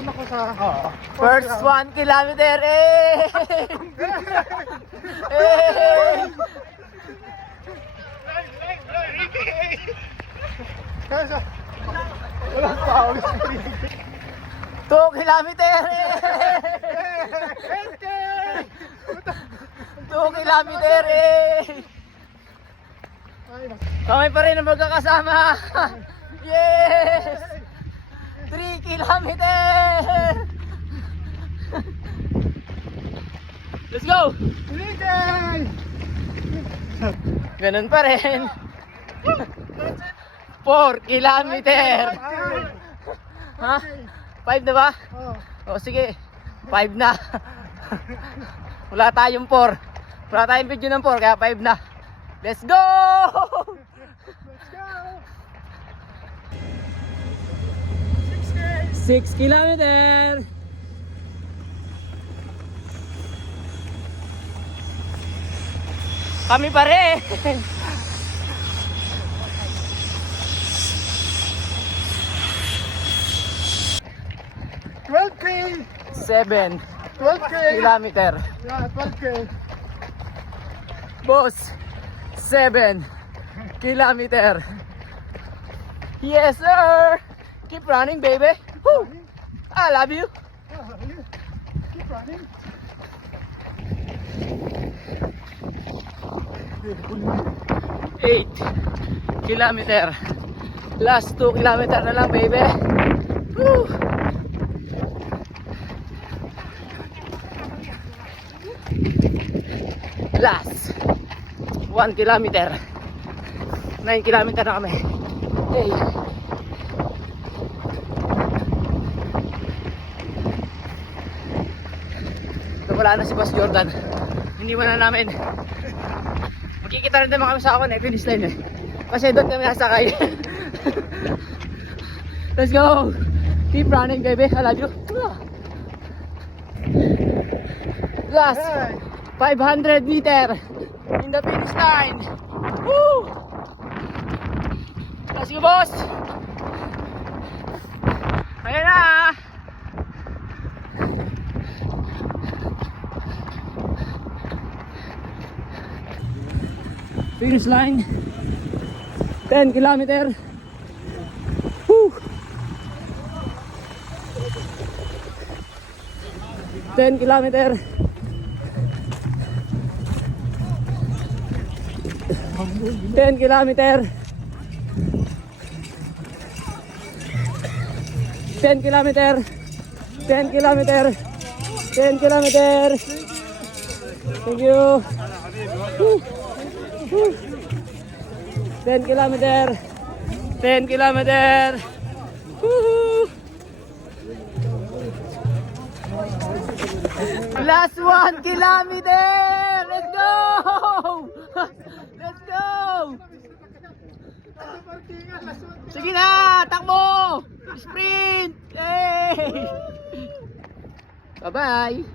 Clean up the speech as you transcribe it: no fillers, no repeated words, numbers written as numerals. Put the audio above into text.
Ako sa... Oo. First 1 kilometer, eh! Eh! Walang paul. 2 kilometer, eh! 2 kilometer, eh! Kami pa rin ang magkakasama! Yes! 3 kilometer! Let's go! Ganun pa rin. 4 kilometer. Ha? 5 na ba? O sige, 5 na. Wala tayong 4. Wala tayong video ng 4, kaya 5 na. Let's go! 6 kilometer. Kami pa rin. 12K. 7 12K. kilometer. Yeah, 12K. Boss, 7 kilometer. Yes, sir. Keep running, baby. Woo. I love you. Keep running. 8 kilometer. Last 2 kilometer na lang, baby. Woo. Last 1 kilometer. 9 kilometer na kami. Hey. Wala na si Boss Jordan. Iniwan na namin. Magkikita rin naman kami sa akin finish line eh. Kasi doon kami nasakay. Let's go! Keep running, baby. I love you. Last 500 meter in the finish line. Woo! Let's go, boss! Ayan na! Finish line 10 kilometer. Woo! 10 kilometer. 10 kilometer. 10 kilometer. 10 kilometer. 10 kilometer. Thank you. Woo. 10 kilometer. 10 kilometer. Woohoo! Last 1 kilometer. Let's go! Let's go! Sige na, takbo! Sprint! Hey! Bye-bye!